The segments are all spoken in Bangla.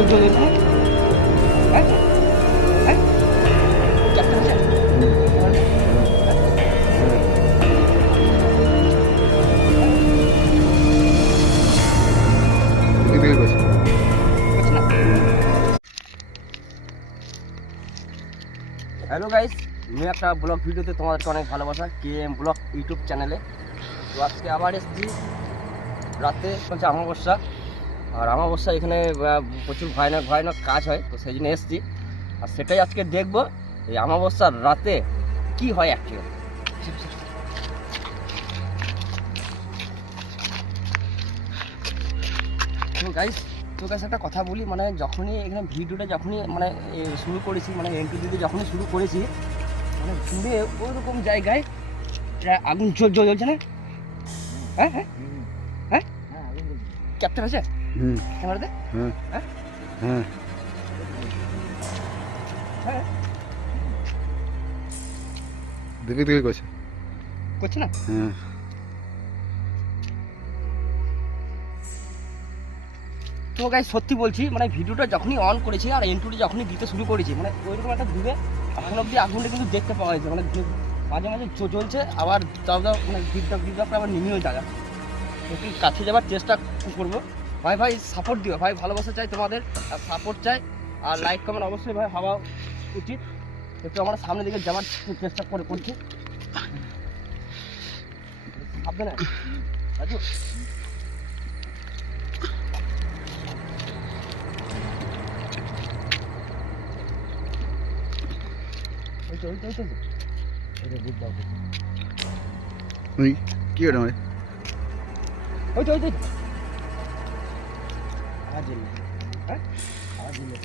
হ্যাঁ হ্যাঁ ক্যাপ্টেন আছে হ্যালো গাইস, নিউ একটা ব্লগ ভিডিওতে তোমাদেরকে অনেক ভালোবাসা KM ব্লগ ইউটিউব চ্যানেলে। তো আজকে আবার এসেছি রাতে, হচ্ছে অমাবস্যা। আর অমাবস্যা এখানে প্রচুর ভয়ানক কাজ হয়, তো সেই জন্য এসেছি। আর সেটাই আজকে দেখবো এই অমাবস্যার রাতে কি হয় অ্যাকচুয়ালি। তো গাইস একটা কথা বলি, মানে যখনই এখানে ভিডিওটা মানে শুরু করেছি, মানে এন্ট্রি দিতে যখনই শুরু করেছি, মানে দূরে ওইরকম জায়গায় আগুন জ্বলছে না? হ্যাঁ হ্যাঁ হ্যাঁ ক্যাপ্টেন আছে ক্যামেরাতে? হ্যাঁ হ্যাঁ হ্যাঁ দেখে করছে না? হ্যাঁ তো গাইস সত্যি বলছি, মানে ভিডিওটা যখনই অন করেছি আর এন্ট্রি যখনই দিতে শুরু করেছি, মানে ওইরকম একটা দূরে এখন অব্দি আগুনটা কিন্তু দেখতে পাওয়া যাচ্ছে, মানে মাঝে মাঝে জ্বলছে, আবার মানে দিকটা আবার নিমিয়েও যায়। একটু কাছে যাওয়ার চেষ্টা করবো। ভাই সাপোর্ট দিও ভাই, ভালোবাসা চাই তোমাদের, আর সাপোর্ট চাই, আর লাইক কমেন্ট অবশ্যই ভাই হওয়া উচিত। একটু আমরা সামনের দিকে যাওয়ার চেষ্টা করছি। সাবধানে রাজু। কি ওটা মানে ওই তো আওয়াজ এলো, হ্যাঁ আওয়াজ এলো।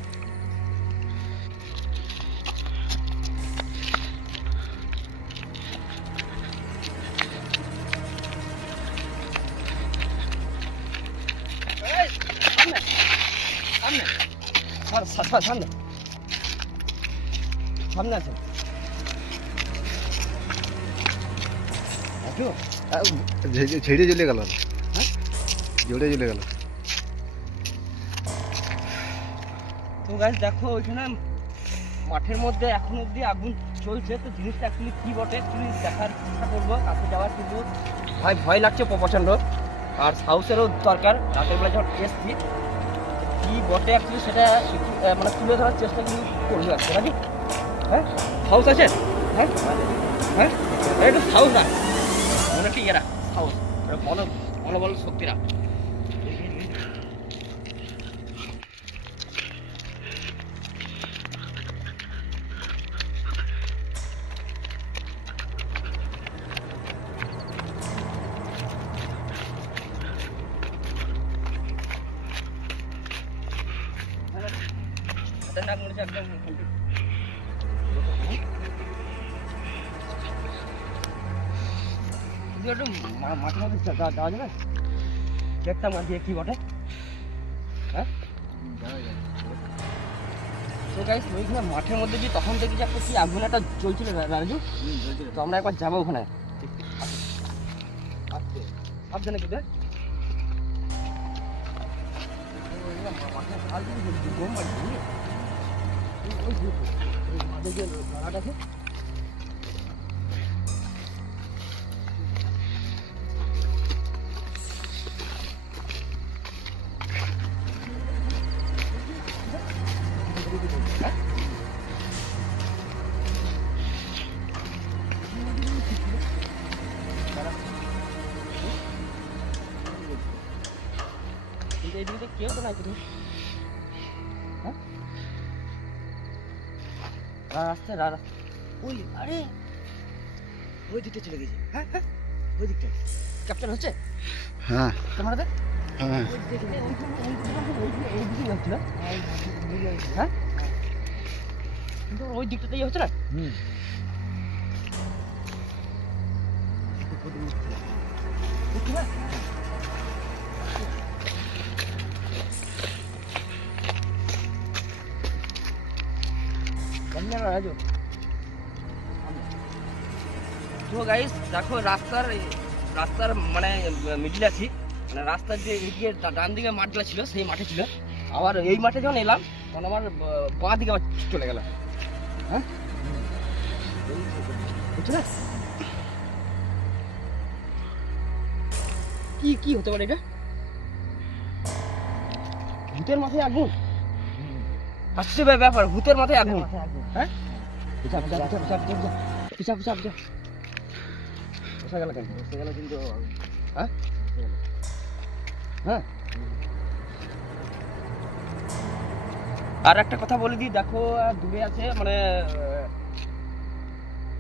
সামনে আছে ঝেড়ে চলে গেল, হ্যাঁ জোরে চলে গেল। তো গাইস দেখো ওইখানে মাঠের মধ্যে এখন অব্দি আগুন চলছে, তো জিনিসটা অ্যাকচুয়ালি কী বটে একচুয়ালি দেখার চেষ্টা করবো কাছে যাওয়ার, কিন্তু ভাই ভয় লাগছে প্রচণ্ড, আর সাহসেরও দরকার। রাতের বেলা যখন এসছি কী বটে অ্যাকচুয়ালি সেটা মানে তুলে ধরার চেষ্টা কিন্তু করবো আজকে, নাকি? হ্যাঁ সাহস আছে? হ্যাঁ হ্যাঁ একটু সাহস না, মনে কি এরা সাহস বল শক্তিরা। নাক মরেছে একদম একটু মাঠের মধ্যে যাওয়া যাবে? দেখতাম আর কি বটে। হ্যাঁ তো গাইস ওইখানে মাঠের মধ্যে যে তখন দেখি যে একটা কি আগুন একটা চলছিল রাজু, তো আমরা একবার যাবো ওখানে। সাবধানে কোথায় গম বাড়ি মাঠে যে লড়াটা আছে, কিন্তু এই দিকে কেউ তো নাই তুমি। হ্যাঁ রাস্তা ওই আরে ওই দিকটা চলে গেছে। হ্যাঁ হ্যাঁ ওই দিকটা ক্যাপ্টেন হচ্ছে। হ্যাঁ ক্যামেরাতে হ্যাঁ হ্যাঁ কিন্তু ওই দিকটাতেই হচ্ছে না। রাজু তো গাইস দেখো রাস্তার মানে মিডিল আছি, মানে রাস্তার যে এদিকে ডান দিকে মাঠগুলো ছিল সেই মাঠে ছিল, আবার এই মাঠে যখন এলাম তখন আমার বাঁ দিকে আবার চলে গেল। হ্যাঁ বুঝছো না কি কি হতে পারে এটা? ভূতের মাথায় আগুন? আসছে ব্যাপার, ভূতের মাথায় আগুন। হ্যাঁ পিছা পিছা পিছা পিছা পিছা পিছা পিছা পিছা বসে গেল কেন? বসে গেল কিন্তু। হ্যাঁ হ্যাঁ আর একটা কথা বলে দিই, দেখো দূরে আছে মানে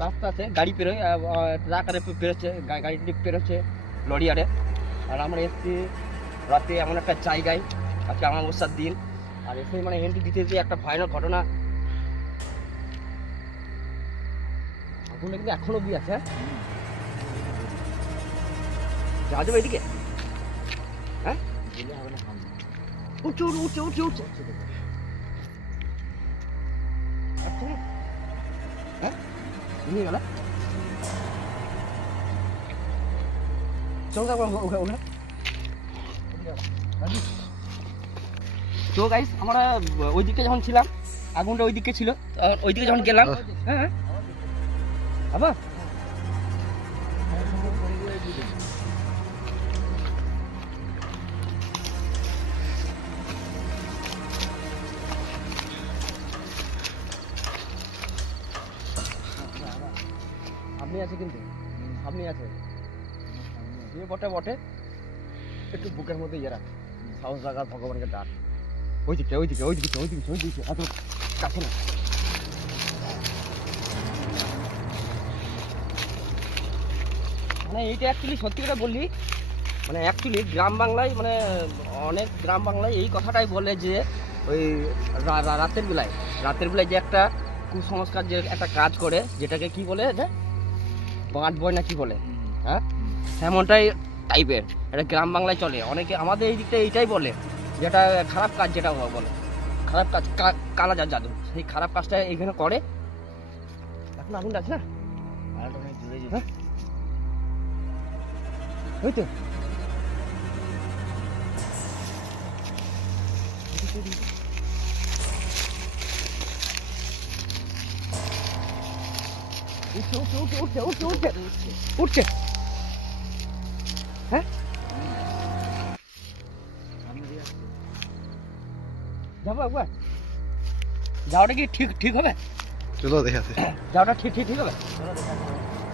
রাস্তা আছে, গাড়ি পেরোয়, ট্রাক আরে পেরোচ্ছে, গাড়ি পেরোচ্ছে, লরি আরে। আর আমরা এসছি রাতে এমন একটা জায়গায়, আজকে অমাবস্যার দিন, আর এসে মানে এন্ট্রি দিতে যে একটা ভয়ানক ঘটনা। আগুনটা কিন্তু এখনো অব্দি আছে। যাওয়া যাবে এদিকে? হ্যাঁ উঠছে উঠছে উঠছে উঠছে আচ্ছা হ্যাঁ নিয়ে গেল। চল ওখানে। তো গাইস আমরা ওই দিকে যখন ছিলাম, আগুনটা ওই দিকে ছিল, ওই দিকে যখন গেলাম, হ্যাঁ আবার আপনি আছে কিন্তু আপনি আছে বটে বটে, একটু বুকের মধ্যে ইয়ে রাখ, সাহস জাগার ভগবানকে ডাক। ওই দিকে ওই দিকে ওই দিকে ওই দিকে ওই দিকে এত কাছে না। মানে এইটা অ্যাকচুয়ালি সত্যি কথা বললি, মানে অ্যাকচুয়ালি গ্রাম বাংলায় মানে অনেক গ্রাম বাংলায় এই কথাটাই বলে যে ওই রাতের বেলায় যে একটা কুসংস্কার যে একটা কাজ করে, যেটাকে কি বলে যে বাঁট বয় না কি বলে, হ্যাঁ এমনটাই টাইপের এটা গ্রাম বাংলায় চলে। অনেকে আমাদের এই দিকটা এইটাই বলে যেটা খারাপ কাজ, যেটা বলে খারাপ কাজ, কালা জাদু, সেই খারাপ কাজটা এখানে করে। এখন আগুন আছে না হ্যাঁ ওই তো উঠছে উঠছে উঠছে উঠছে উঠছে উঠছে উঠছে হ্যাঁ যাবো একবার, যাওয়াটা কি ঠিক ঠিক হবে? চলো দেখে আসি। যাওয়াটা ঠিক ঠিক ঠিক হবে,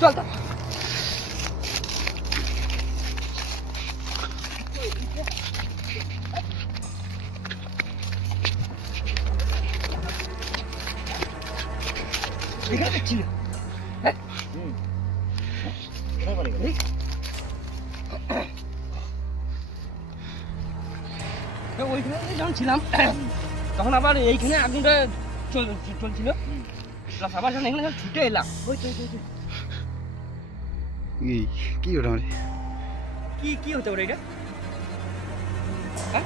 চল তা এখানে ছিল। হ্যাঁ তো ওইখানে যখন ছিলাম তখন আবার এইখানে আগুনটা চলছিল, প্লাস আবার যখন এখানে ছুটে এলাম ওই তো কি ওটা মানে? কি কি হতে পারে এটা? হ্যাঁ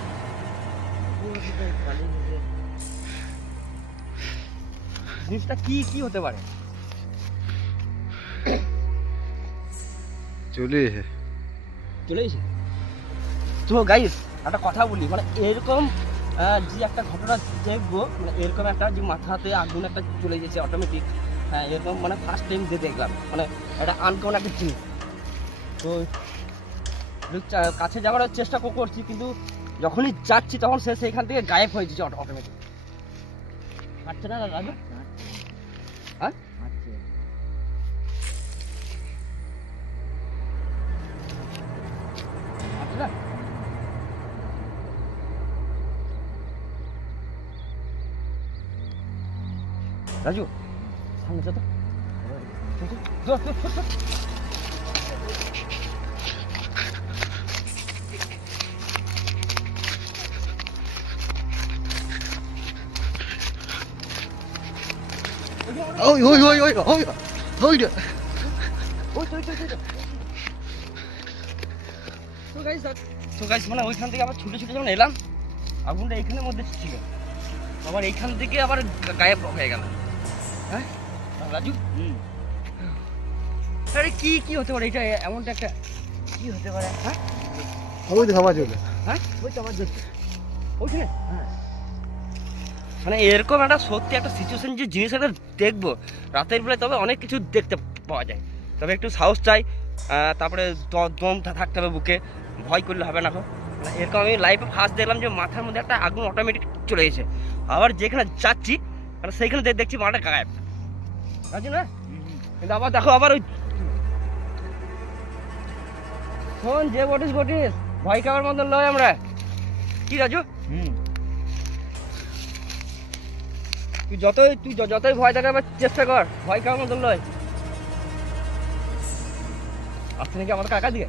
জিনিসটা কি কি হতে পারে? চলে এসে চলে এসে তো গাইস একটা কথা বলি, মানে এরকম যে একটা ঘটনা দেখবো, মানে এরকম একটা যে মাথাতে আগুন একটা চলে গেছে অটোমেটিক, হ্যাঁ এরকম মানে ফার্স্ট টাইম যে দেখলাম, মানে একটা আনকমন একটা জিনিস। তো কাছে যাওয়ার চেষ্টা করছি, কিন্তু যখনই যাচ্ছি তখন সে সেইখান থেকে গায়েব হয়ে যাচ্ছে অটোমেটিক। হাঁটছে না রাজু? হ্যাঁ হাঁটছে না? রাজু সামনে যা তো, ওই ওই ওই ওই ওই ওইটা তো গাইস মানে ওইখান থেকে আবার ছুটে ছুটে যখন এলাম, আগুনটা এইখানের মধ্যে ছিল, আবার এইখান থেকে আবার গায়েব হয়ে গেল। হ্যাঁ রাজু আরে কি কি হতে পারে এটা? এমনটা একটা কি হতে পারে? হ্যাঁ ওই তো খাবার চলে। হ্যাঁ ওই তো আমার দেখছি ওইখানে। হ্যাঁ মানে এরকম একটা সত্যি একটা সিচুয়েশন যে জিনিস একটা দেখবো রাতের বেলায়, তবে অনেক কিছু দেখতে পাওয়া যায়, তবে একটু সাহস চাই, তারপরে দম থাকতে হবে বুকে, ভয় করলে হবে না। মানে এরকম আমি লাইফে ফার্স্ট দেখলাম যে মাথার মধ্যে একটা আগুন অটোমেটিক চলে গেছে, আবার যেখানে যাচ্ছি মানে সেইখানে দেখছি মাটা গায়েব আছে না, কিন্তু আবার দেখো আবার ওই শোন যে বটিস ভয় খাওয়ার মতন নয় আমরা, কি রাজু? তুই যতই ভয় দেখাবার চেষ্টা কর, ভয় খাওয়ার মতন নয়। আসছে নাকি আমাদের কাকা দিকে?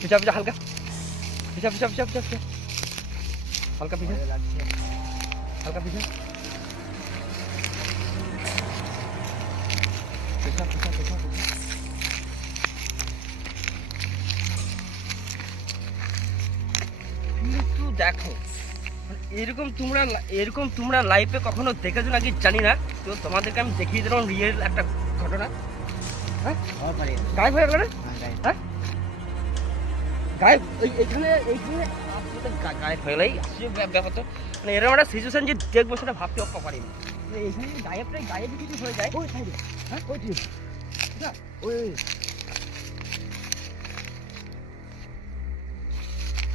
পিছা হালকা পিছা হালকা পিছা হালকা পিছা কিন্তু দেখো এরকম তোমরা লাইফে কখনো দেখেছো নাকি জানি না, তো তোমাদেরকে আমি দেখিয়ে দিলাম রিয়েল একটা ঘটনা। হ্যাঁ গায়েব হয়ে গেল না? হ্যাঁ গায়েব, এইখানে গায়েব হয়ে গেলেই ব্যাপার তো, মানে এরকম একটা সিচুয়েশন যে দেখবো সেটা ভাবতে পারিনি। এইখানে গায়েবই কিছু হয়ে যায়। ওই সাইডে, হ্যাঁ ওই ঠিক ওই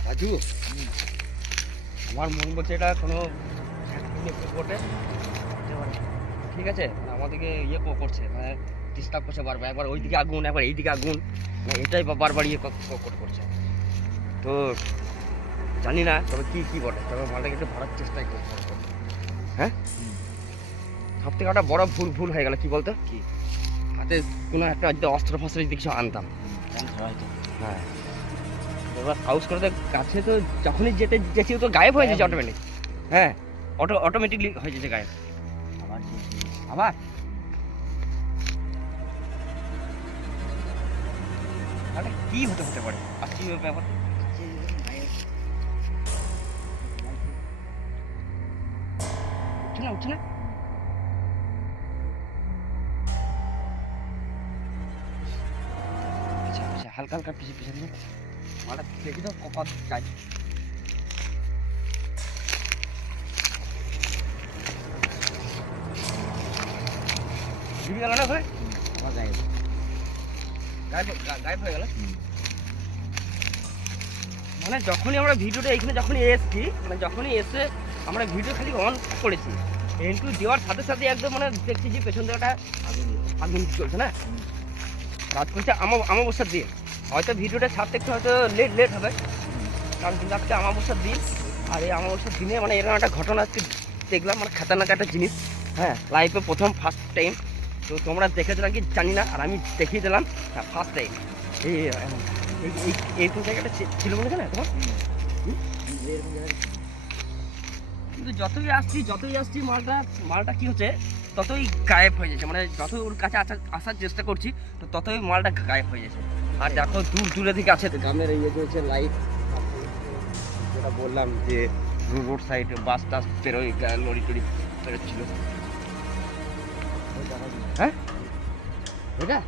রাজু, আমার মন বলছে এটা কোনো বটে, ঠিক আছে, মানে আমাদেরকে ইয়ে করছে, মানে ডিস্টার্ব করছে বারবার, একবার ওইদিকে আগুন একবার এইদিকে আগুন, মানে এটাই বারবার ইয়ে করছে। তো জানি না তবে কি বটে, তবে মালটাকে একটু ধরার চেষ্টাই করছে। হ্যাঁ সব থেকে একটা বড় ভুল হয়ে গেল, কি বলতো, কি হাতে কোনো একটা অস্ত্র ফস্ত্র যদি কিছু আনতাম। হ্যাঁ এবার হাউস করতে কাছে তো যখনই যেতে তো গায়েব হয়ে যাচ্ছে অটোমেটিক। হ্যাঁ অটোমেটিকলি হয়ে যাচ্ছে গায়েব। আবার কি হতে পারে আর কি ব্যাপার? উঠছে না আচ্ছা হালকা পিছিয়ে মাটা দেখি তো কত গাছ গেল না ভাই, গায়েব হয়ে গেল। মানে যখনই আমরা ভিডিওটা এখানে যখনই এসে আমরা ভিডিও খালি অন করেছি, এন্ট্রি দেওয়ার সাথে সাথে একদম মানে দেখছি যে পেছন থেকে আগুন চলছে না, রাত করছে আমাবস্যার দিন, হয়তো ভিডিওটা ছাড়তে একটু হয়তো লেট হবে, কারণ কিন্তু আজকে আমাবস্যার দিন, আর এই আমাবস্যার দিনে মানে এরকম একটা ঘটনা আজকে দেখলাম, মানে খাতারনাক একটা জিনিস। হ্যাঁ লাইফে ফার্স্ট টাইম, তো তোমরা দেখেছো নাকি জানি না, আর আমি দেখিয়ে দিলাম ফার্স্ট টাইম এইরকম জায়গাটা ছিল বলে না তোমার। কিন্তু যতই আসছি মালটা কি হচ্ছে ততই গায়েব হয়ে যাচ্ছে, মানে যত ওর কাছে আসার চেষ্টা করছি তো ততই মালটা গায়েব হয়ে যাচ্ছে। আর দেখো দূরে থেকে আছে গ্রামের ইয়ে চলছে লাইট, যেটা বললাম যে রোড সাইড বাস টাস বেরোয়, লরি টরি বেরোচ্ছিল। হ্যাঁ এটা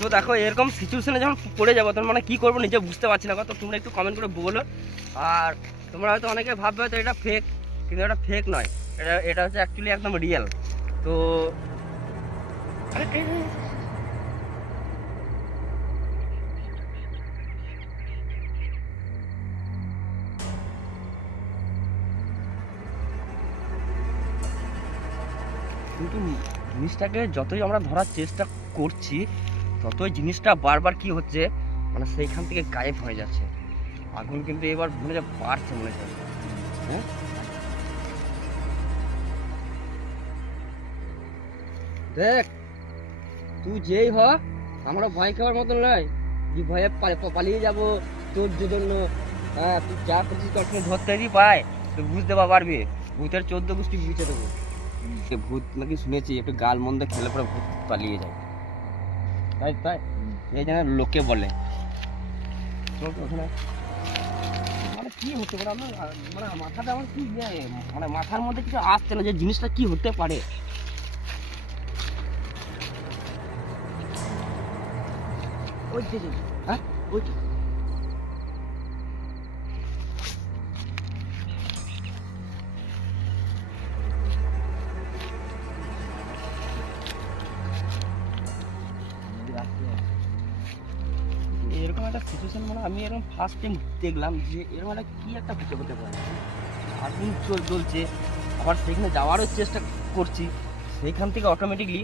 তো দেখো এরকম সিচুয়েশনে যখন পড়ে যাবো তখন মানে কি করবো নিজে বুঝতে পারছি না, তো তোমরা একটু কমেন্ট করে বলো। আর তোমরা হয়তো অনেকে ভাববে হয়তো এটা ফেক, কিন্তু এটা ফেক নয়, এটা হচ্ছে অ্যাকচুয়ালি একদম রিয়েল। তো কিন্তু জিনিসটাকে যতই আমরা ধরার চেষ্টা করছি ততই জিনিসটা বারবার কি হচ্ছে মানে সেইখান থেকে গায়েব হয়ে যাচ্ছে। আগুন কিন্তু এবার মনে হয় বাড়ছে মনে হয়। হ্যাঁ দেখ তুই যেই হ, আমরা ভয় খাওয়ার মতন নয় যে ভয়ে পালিয়ে যাবো তোর জন্য। হ্যাঁ তুই যা করছিস তখন ধরতেই পায়, তুই বুঝতে পারবি ভূতের 14 গোষ্ঠী বিচে দেবো। ভূত নাকি শুনেছি একটু গাল মন্দ খেলে পরে ভূত পালিয়ে যায়, তাই এই জন্য লোকে বলে। মানে কি হতে পারে আমার, মানে মাথাটা আমার কি মানে মাথার মধ্যে কিছু আসছে না যে জিনিসটা কি হতে পারে। ওই যে হ্যাঁ ওই এরকম একটা সিচুয়েশন মানে আমি এরকম ফার্স্ট টাইম দেখলাম যে এরকম একটা কি একটা হতে হতে পারে। আগুন জ্বলছে, আবার সেখানে যাওয়ারও চেষ্টা করছি, সেইখান থেকে অটোমেটিকলি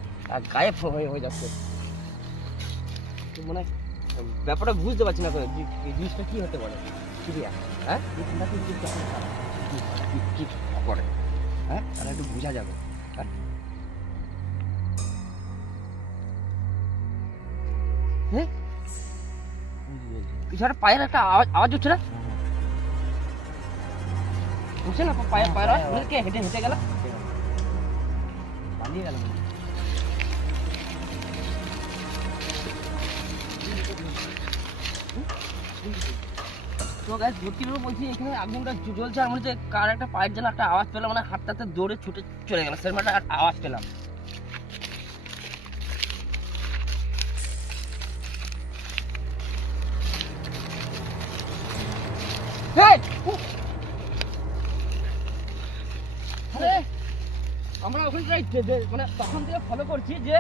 গায়েব হয়ে যাচ্ছে। তো মানে ব্যাপারটা বুঝতে পারছি না তো যে এই জিনিসটা কি হতে পারে। সিরিয়া হ্যাঁ এই ঠান্ডাতে যদি যখন তারা কি করে হ্যাঁ তাহলে একটু বোঝা যাবে। হ্যাঁ হ্যাঁ কিছু একটা পায়ের একটা আওয়াজ হচ্ছে না, বুঝছে না পায়ের পায়ের আওয়াজ কে হেঁটে হেঁটে গেল, পালিয়ে গেল। তো গাইস সত্যি করে বলছি এখানে আগুনটা জ্বলছে আর মনে হচ্ছে কার একটা পায়ের যেন একটা আওয়াজ পেলাম, মানে হাতটাতে দৌড়ে ছুটে চলে গেল, সেরকম একটা আওয়াজ পেলাম। আমরা ওখান থেকে মানে তখন থেকে ফলো করছি যে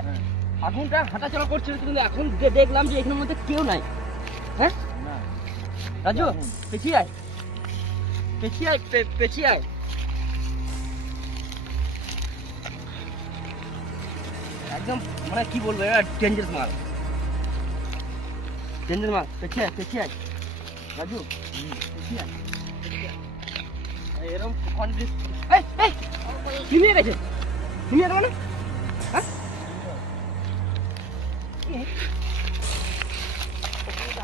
আগুনটা হাঁটাচলা করছিল, কিন্তু এখন দেখলাম যে এখানের মধ্যে কেউ নাই। হ্যাঁ রাজু পেছিয়ে আয়, পেছিয়ে আয়, পেছিয়ে আয়। একদম মানে কি বলবো এটা ডেঞ্জারাস মাল, ডেঞ্জার মাল। পেছিয়ে আয়, পেছিয়ে আয় রাজু, পেছিয়ে আয়। এরকম নিয়ে গেছে, নিয়ে গেল মানে হ্যাঁ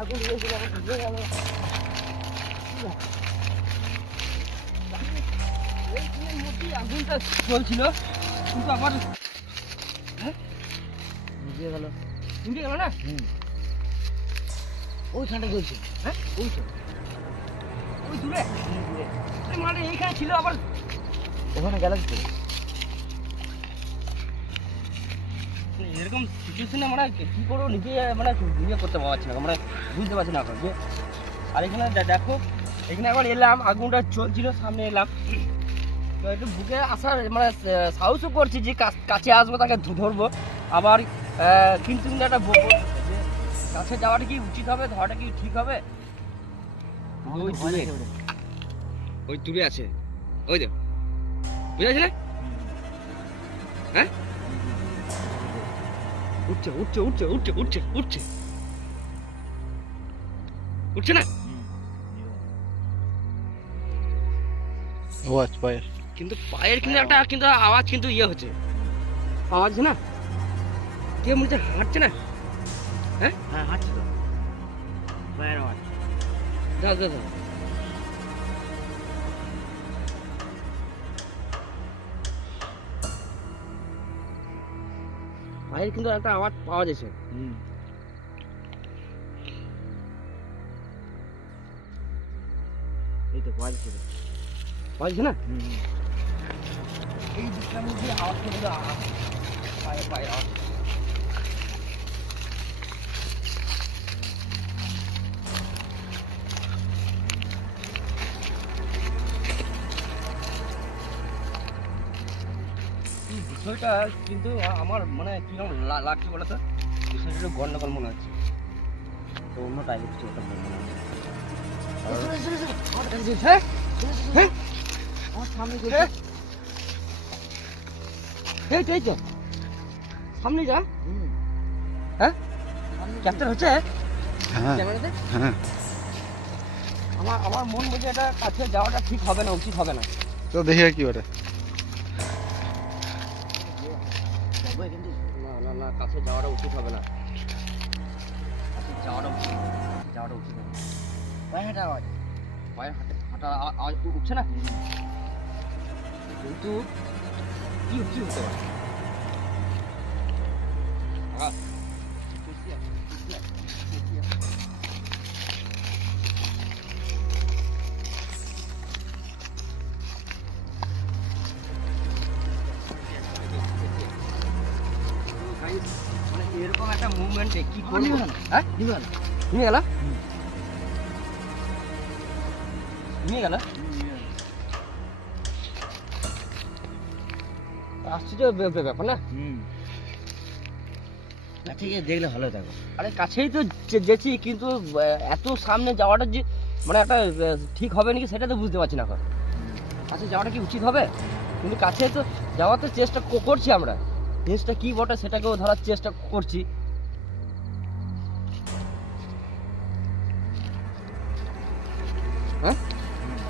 আগুন লেগেছিল আবার ভিজে গেল। এইখানের মধ্যেই আগুনটা চলছিল কিন্তু আবার হ্যাঁ ভিজে গেল, ভিজে গেল না ওইখানটা চলছে। হ্যাঁ ওই তো ওই দূরে দূরে মানে এইখানে ছিল আবার ওখানে গেল কি করে? এরকম সিচুয়েশনে আমরা কি করবো নিজে মানে ইয়ে করতে পারছি না, আমরা বুঝতে পারছি না এখন যে। আর এখানে দেখো এখানে আবার এলাম আগুনটা চলছিল, সামনে এলাম তো একটু বুকে আসার মানে সাহসও করছি যে কাছে আসবো তাকে ধরবো, আবার কিন্তু একটা যে কাছে যাওয়াটা কি উচিত হবে, ধরাটা কি ঠিক হবে? ওই দূরে আছে ওই তো বুঝেছিলে হ্যাঁ উঠছে উঠছে উঠছে উঠছে উঠছে উঠছে উঠছে না আওয়াজ পায়ের, কিন্তু পায়ের কিন্তু একটা কিন্তু আওয়াজ কিন্তু ইয়ে হচ্ছে, আওয়াজ না কে মনে হচ্ছে হাঁটছে না। হ্যাঁ হ্যাঁ হাঁটছে তো পায়ের আওয়াজ। যাও যাও যাও পায়ের কিন্তু একটা আওয়াজ পাওয়া যাচ্ছে। এই তো পাওয়া যাচ্ছে, পাওয়া যাচ্ছে না এই দিকটার মধ্যে আওয়াজ কিন্তু পায়ের পায়ের আওয়াজ। বিষয়টা কিন্তু আমার মানে কিরকম লাগছে বলো তো, বিষয়টা একটু গন্ডগোল মনে হচ্ছে, তো অন্য টাইপের কিছু একটা মনে হচ্ছে। আমার সামনে এই তো সামনে যা হ্যাঁ ক্যাপচার হচ্ছে হ্যাঁ ক্যামেরাতে। হ্যাঁ আমার আমার মন বলছে এটা কাছে যাওয়াটা ঠিক হবে না, উচিত হবে না। তো দেখি আর কি ওটা। কিন্তু না না না কাছে যাওয়াটা উচিত হবে না, কাছে যাওয়াটা উচিত হবে না, যাওয়াটা উচিত হবে না। পায়ে হাঁটা আওয়াজ, পায়ে হাঁটা আওয়াজ উঠছে না, কিন্তু কি কি হতে পারে? মানে এরকম একটা মুভমেন্টে কি করবো? হ্যাঁ নিয়ে গেল, নিয়ে গেল আশ্চর্য ব্যাপার না। কাছে গিয়ে দেখলে ভালো থাকো। আরে কাছেই তো যেছি, কিন্তু এত সামনে যাওয়াটা যে মানে একটা ঠিক হবে নাকি সেটা তো বুঝতে পারছি না এখন। কাছে যাওয়াটা কি উচিত হবে? কিন্তু কাছে তো যাওয়ার তো চেষ্টা করছি আমরা, জিনিসটা কি বটে সেটাকেও ধরার চেষ্টা করছি। হ্যাঁ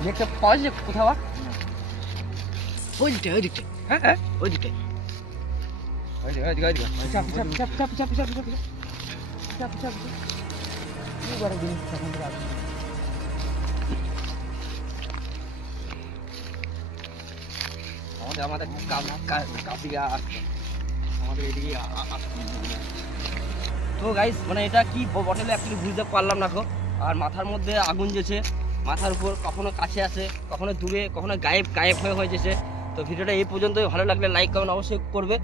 দেখতে পাওয়া যায় কোথাও? ওই দিকটা ওই দিকটা হ্যাঁ হ্যাঁ ওই দিকটা। চাপ চাপ চাপ চাপ চাপ চাপ চাপ চাপ চাপ কি বড় জিনিস তখন থেকে আসছে। আমাদের কাছে আসছে, আমাদের এদিকে তো গাইস মানে এটা কি বটলে অ্যাকচুয়ালি বুঝতে পারলাম না। আর মাথার মধ্যে আগুন জ্বলছে, মাথার উপর কখনো কাছে আসে, কখনো দূরে, কখনো গায়েব গায়েব হয়ে যেছে। তো ভিডিওটা এই পর্যন্তই। ভালো লাগলে লাইক কমেন্ট অবশ্যই করবে।